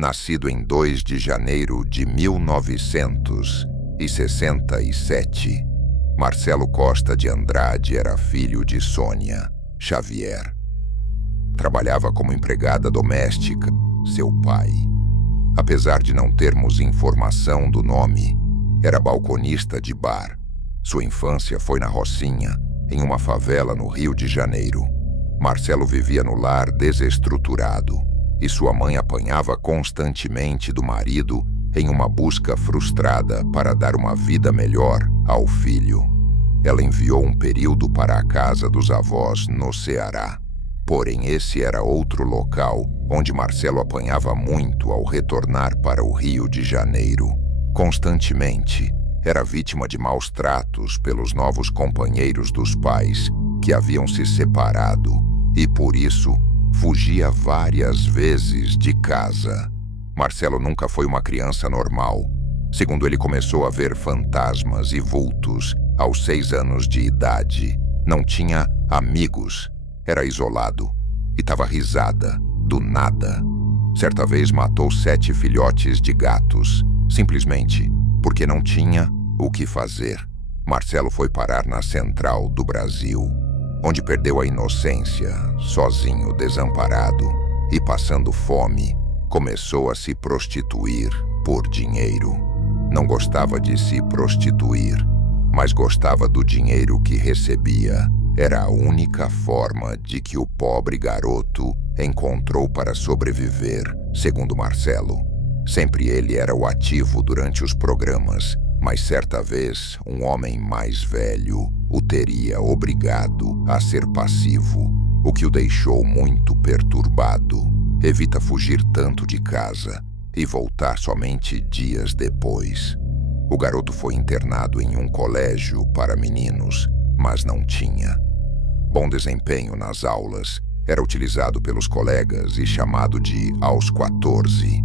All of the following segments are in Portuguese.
nascido em 2 de janeiro de 1967, Marcelo Costa de Andrade era filho de Sônia Xavier. Trabalhava como empregada doméstica, seu pai. Apesar de não termos informação do nome, era balconista de bar. Sua infância foi na Rocinha, em uma favela no Rio de Janeiro. Marcelo vivia no lar desestruturado e sua mãe apanhava constantemente do marido em uma busca frustrada para dar uma vida melhor ao filho. Ela enviou um período para a casa dos avós no Ceará. Porém, esse era outro local onde Marcelo apanhava muito ao retornar para o Rio de Janeiro. Constantemente, era vítima de maus tratos pelos novos companheiros dos pais que haviam se separado e, por isso, fugia várias vezes de casa. Marcelo nunca foi uma criança normal. Segundo ele, começou a ver fantasmas e vultos aos 6 anos de idade. Não tinha amigos, era isolado e dava risada do nada. Certa vez matou 7 filhotes de gatos, simplesmente porque não tinha o que fazer. Marcelo foi parar na Central do Brasil, onde perdeu a inocência, sozinho, desamparado e passando fome, começou a se prostituir por dinheiro. Não gostava de se prostituir, mas gostava do dinheiro que recebia. Era a única forma de que o pobre garoto encontrou para sobreviver, segundo Marcelo. Sempre ele era o ativo durante os programas, mas certa vez um homem mais velho o teria obrigado a ser passivo, o que o deixou muito perturbado. Evita fugir tanto de casa e voltar somente dias depois. O garoto foi internado em um colégio para meninos, mas não tinha bom desempenho nas aulas. Era utilizado pelos colegas e chamado de aos 14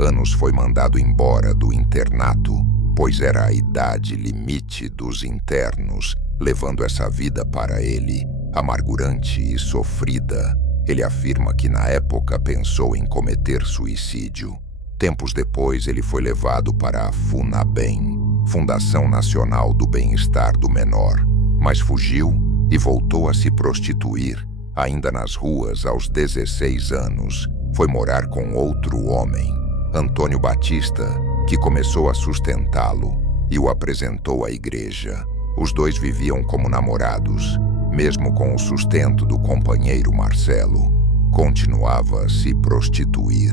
anos foi mandado embora do internato, pois era a idade limite dos internos, levando essa vida para ele, amargurante e sofrida. Ele afirma que na época pensou em cometer suicídio. Tempos depois, ele foi levado para a FUNABEM, Fundação Nacional do Bem-Estar do Menor, mas fugiu e voltou a se prostituir, ainda nas ruas aos 16 anos. Foi morar com outro homem, Antônio Batista, que começou a sustentá-lo e o apresentou à igreja. Os dois viviam como namorados, mesmo com o sustento do companheiro Marcelo. Continuava a se prostituir,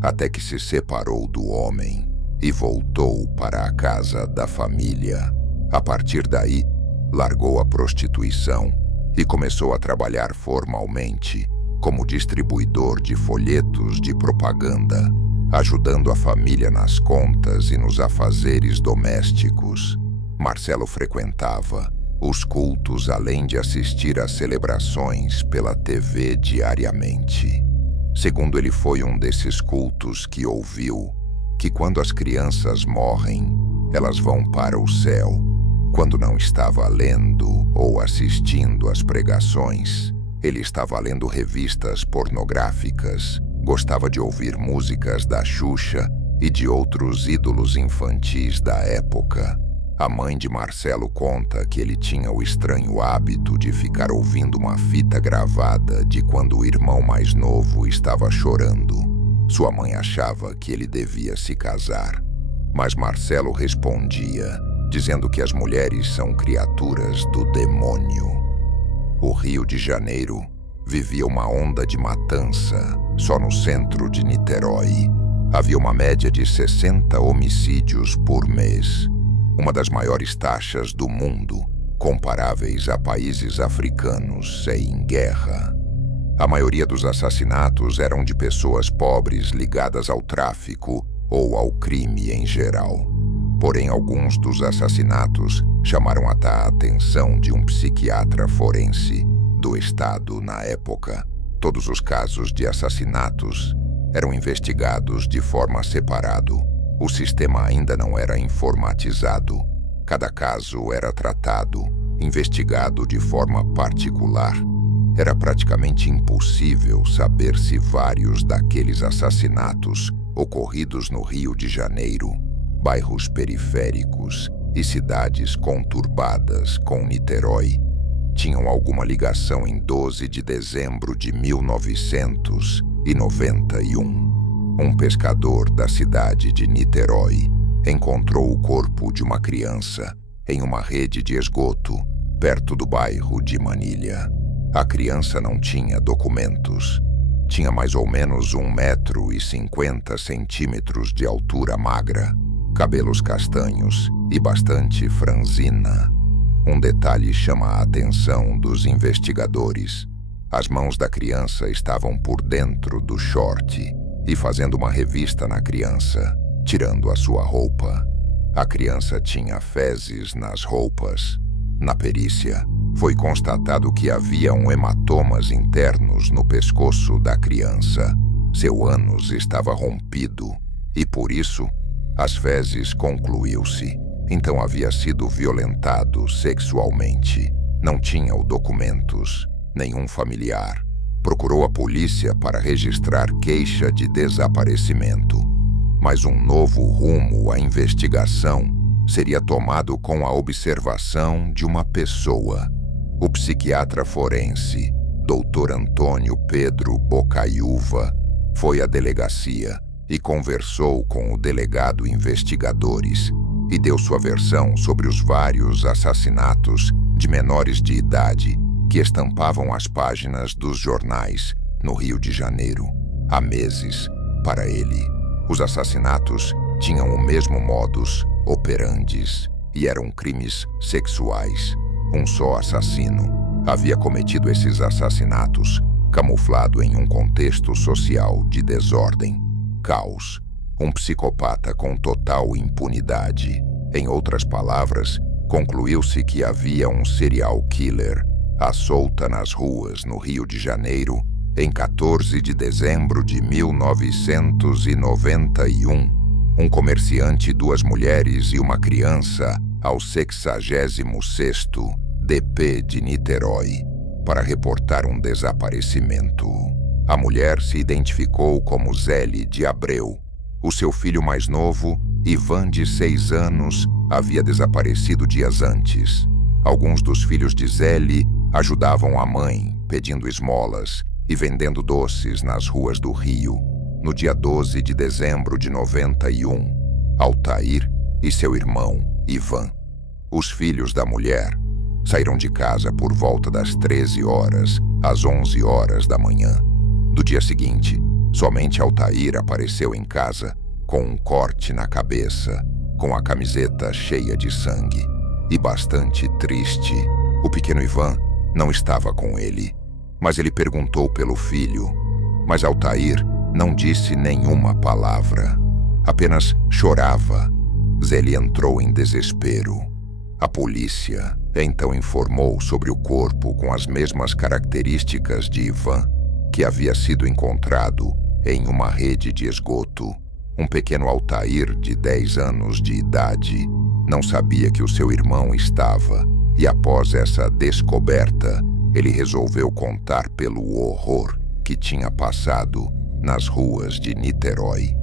até que se separou do homem e voltou para a casa da família. A partir daí, largou a prostituição e começou a trabalhar formalmente como distribuidor de folhetos de propaganda, ajudando a família nas contas e nos afazeres domésticos. Marcelo frequentava os cultos além de assistir às celebrações pela TV diariamente. Segundo ele, foi um desses cultos que ouviu que quando as crianças morrem, elas vão para o céu. Quando não estava lendo ou assistindo às pregações, ele estava lendo revistas pornográficas, gostava de ouvir músicas da Xuxa e de outros ídolos infantis da época. A mãe de Marcelo conta que ele tinha o estranho hábito de ficar ouvindo uma fita gravada de quando o irmão mais novo estava chorando. Sua mãe achava que ele devia se casar, mas Marcelo respondia, dizendo que as mulheres são criaturas do demônio. O Rio de Janeiro vivia uma onda de matança. Só no centro de Niterói havia uma média de 60 homicídios por mês, uma das maiores taxas do mundo, comparáveis a países africanos em guerra. A maioria dos assassinatos eram de pessoas pobres ligadas ao tráfico ou ao crime em geral. Porém, alguns dos assassinatos chamaram a atenção de um psiquiatra forense do estado na época. Todos os casos de assassinatos eram investigados de forma separada. O sistema ainda não era informatizado. Cada caso era tratado, investigado de forma particular. Era praticamente impossível saber se vários daqueles assassinatos ocorridos no Rio de Janeiro, bairros periféricos e cidades conturbadas com Niterói tinham alguma ligação em 12 de dezembro de 1991. Um pescador da cidade de Niterói encontrou o corpo de uma criança em uma rede de esgoto perto do bairro de Manilha. A criança não tinha documentos. Tinha mais ou menos 1,50 m de altura magra, cabelos castanhos e bastante franzina. Um detalhe chama a atenção dos investigadores. As mãos da criança estavam por dentro do short e fazendo uma revista na criança, tirando a sua roupa. A criança tinha fezes nas roupas. Na perícia, foi constatado que havia hematomas internos no pescoço da criança. Seu ânus estava rompido e, por isso, as fezes concluiu-se. Então havia sido violentado sexualmente. Não tinha documentos, nenhum familiar. Procurou a polícia para registrar queixa de desaparecimento. Mas um novo rumo à investigação seria tomado com a observação de uma pessoa. O psiquiatra forense, Dr. Antônio Pedro Bocaiúva, foi à delegacia e conversou com o delegado investigadores e deu sua versão sobre os vários assassinatos de menores de idade que estampavam as páginas dos jornais no Rio de Janeiro há meses. Para ele, os assassinatos tinham o mesmo modus operandi e eram crimes sexuais. Um só assassino havia cometido esses assassinatos, camuflado em um contexto social de desordem, caos. Um psicopata com total impunidade. Em outras palavras, concluiu-se que havia um serial killer à solta nas ruas no Rio de Janeiro em 14 de dezembro de 1991. Um comerciante, 2 mulheres e uma criança ao 66º DP de Niterói para reportar um desaparecimento. A mulher se identificou como Zélie de Abreu. O seu filho mais novo, Ivan, de 6 anos, havia desaparecido dias antes. Alguns dos filhos de Zélie ajudavam a mãe, pedindo esmolas e vendendo doces nas ruas do Rio. No dia 12 de dezembro de 91, Altair e seu irmão, Ivan, os filhos da mulher, saíram de casa por volta das 13 horas às 11 horas da manhã. Do dia seguinte, somente Altair apareceu em casa com um corte na cabeça, com a camiseta cheia de sangue e bastante triste. O pequeno Ivan não estava com ele, mas ele perguntou pelo filho. Mas Altair não disse nenhuma palavra, apenas chorava. Zélie entrou em desespero. A polícia então informou sobre o corpo com as mesmas características de Ivan, que havia sido encontrado em uma rede de esgoto. Um pequeno Altair de 10 anos de idade não sabia que o seu irmão estava, e após essa descoberta, ele resolveu contar pelo horror que tinha passado nas ruas de Niterói.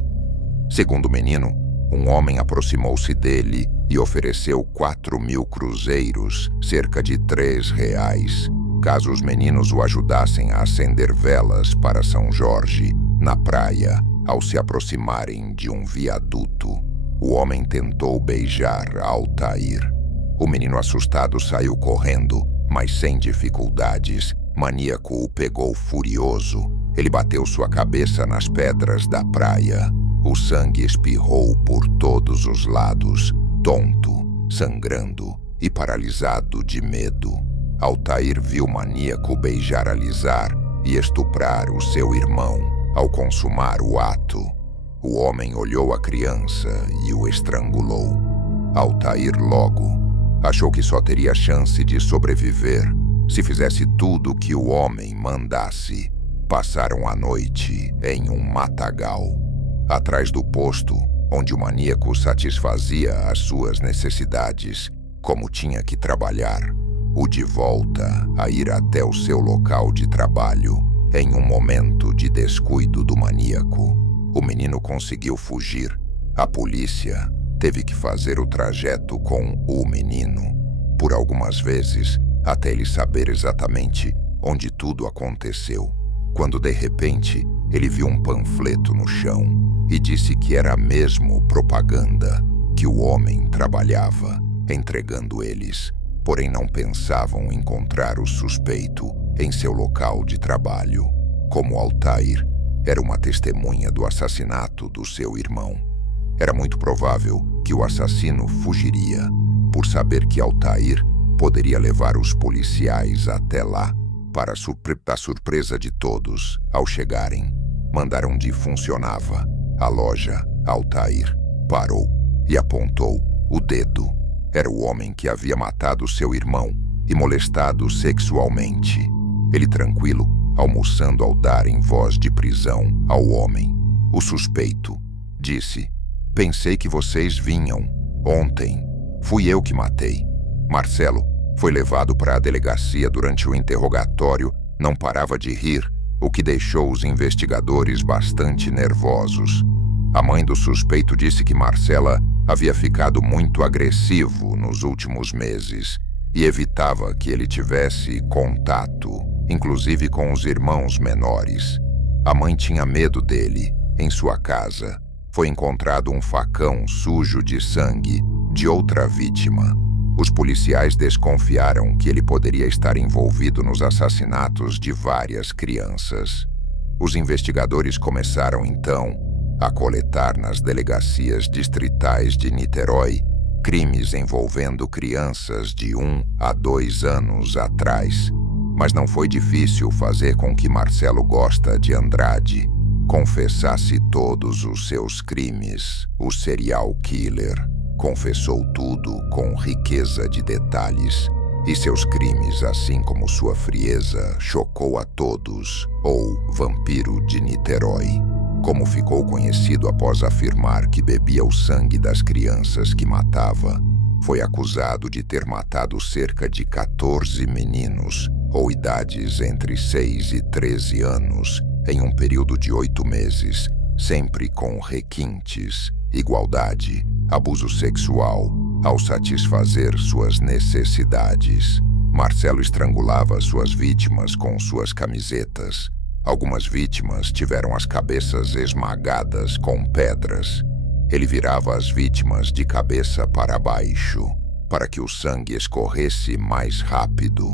Segundo o menino, um homem aproximou-se dele e ofereceu 4.000 cruzeiros, cerca de R$3, caso os meninos o ajudassem a acender velas para São Jorge, na praia, ao se aproximarem de um viaduto. O homem tentou beijar Altair. O menino assustado saiu correndo, mas sem dificuldades. Maníaco o pegou furioso. Ele bateu sua cabeça nas pedras da praia. O sangue espirrou por todos os lados, tonto, sangrando e paralisado de medo. Altair viu o maníaco beijar, alisar e estuprar o seu irmão. Ao consumar o ato, o homem olhou a criança e o estrangulou. Altair logo achou que só teria chance de sobreviver se fizesse tudo o que o homem mandasse. Passaram a noite em um matagal, atrás do posto onde o maníaco satisfazia as suas necessidades, como tinha que trabalhar. O de volta a ir até o seu local de trabalho em um momento de descuido do maníaco. o menino conseguiu fugir. A polícia teve que fazer o trajeto com o menino por algumas vezes até ele saber exatamente onde tudo aconteceu. Quando de repente ele viu um panfleto no chão e disse que era mesmo propaganda, que o homem trabalhava entregando eles, porém não pensavam encontrar o suspeito em seu local de trabalho. Como Altair era uma testemunha do assassinato do seu irmão, era muito provável que o assassino fugiria. Por saber que Altair poderia levar os policiais até lá, para a surpresa de todos, ao chegarem, mandaram onde funcionava a loja. Altair parou e apontou o dedo. Era o homem que havia matado seu irmão e molestado sexualmente. Ele tranquilo, almoçando ao dar em voz de prisão ao homem. O suspeito disse: "Pensei que vocês vinham. Ontem fui eu que matei." Marcelo foi levado para a delegacia. Durante o interrogatório, não parava de rir, o que deixou os investigadores bastante nervosos. A mãe do suspeito disse que Marcela havia ficado muito agressivo nos últimos meses e evitava que ele tivesse contato, inclusive com os irmãos menores. A mãe tinha medo dele. Em sua casa foi encontrado um facão sujo de sangue de outra vítima. Os policiais desconfiaram que ele poderia estar envolvido nos assassinatos de várias crianças. Os investigadores começaram então a coletar nas delegacias distritais de Niterói crimes envolvendo crianças de 1 a 2 anos atrás. Mas não foi difícil fazer com que Marcelo Costa de Andrade confessasse todos os seus crimes. O serial killer confessou tudo com riqueza de detalhes, e seus crimes, assim como sua frieza, chocou a todos. O vampiro de Niterói, como ficou conhecido após afirmar que bebia o sangue das crianças que matava, foi acusado de ter matado cerca de 14 meninos, ou idades entre 6 e 13 anos, em um período de 8 meses, sempre com requintes, igualdade, abuso sexual, ao satisfazer suas necessidades. Marcelo estrangulava suas vítimas com suas camisetas. Algumas vítimas tiveram as cabeças esmagadas com pedras. Ele virava as vítimas de cabeça para baixo, para que o sangue escorresse mais rápido.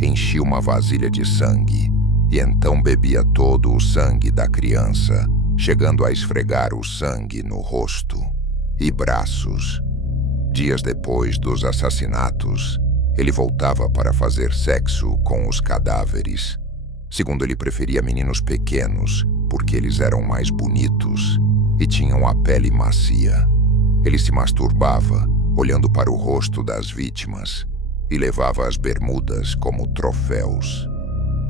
Enchia uma vasilha de sangue e então bebia todo o sangue da criança, chegando a esfregar o sangue no rosto e braços. Dias depois dos assassinatos, ele voltava para fazer sexo com os cadáveres. Segundo ele, preferia meninos pequenos, porque eles eram mais bonitos e tinham a pele macia. Ele se masturbava, olhando para o rosto das vítimas, e levava as bermudas como troféus.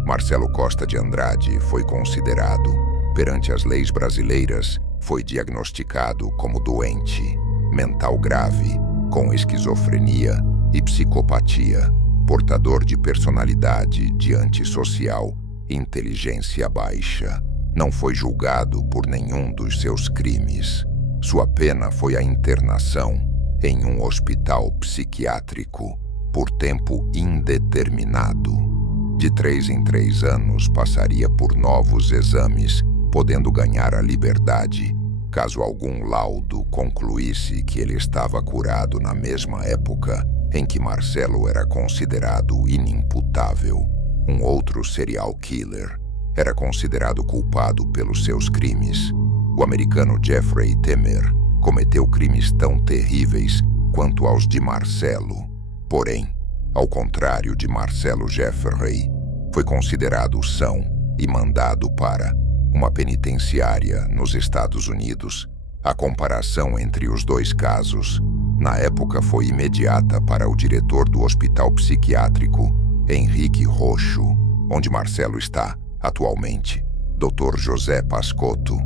Marcelo Costa de Andrade foi considerado, perante as leis brasileiras, foi diagnosticado como doente mental grave, com esquizofrenia e psicopatia, portador de personalidade antissocial, inteligência baixa. Não foi julgado por nenhum dos seus crimes. Sua pena foi a internação em um hospital psiquiátrico por tempo indeterminado. De 3 em 3 anos passaria por novos exames, podendo ganhar a liberdade caso algum laudo concluísse que ele estava curado na mesma época em que Marcelo era considerado inimputável. Um outro serial killer era considerado culpado pelos seus crimes. O americano Jeffrey Dahmer cometeu crimes tão terríveis quanto aos de Marcelo. Porém, ao contrário de Marcelo, Jeffrey foi considerado são e mandado para uma penitenciária nos Estados Unidos. A comparação entre os dois casos, na época, foi imediata para o diretor do hospital psiquiátrico, Henrique Roxo, onde Marcelo está atualmente, Dr. José Pascotto.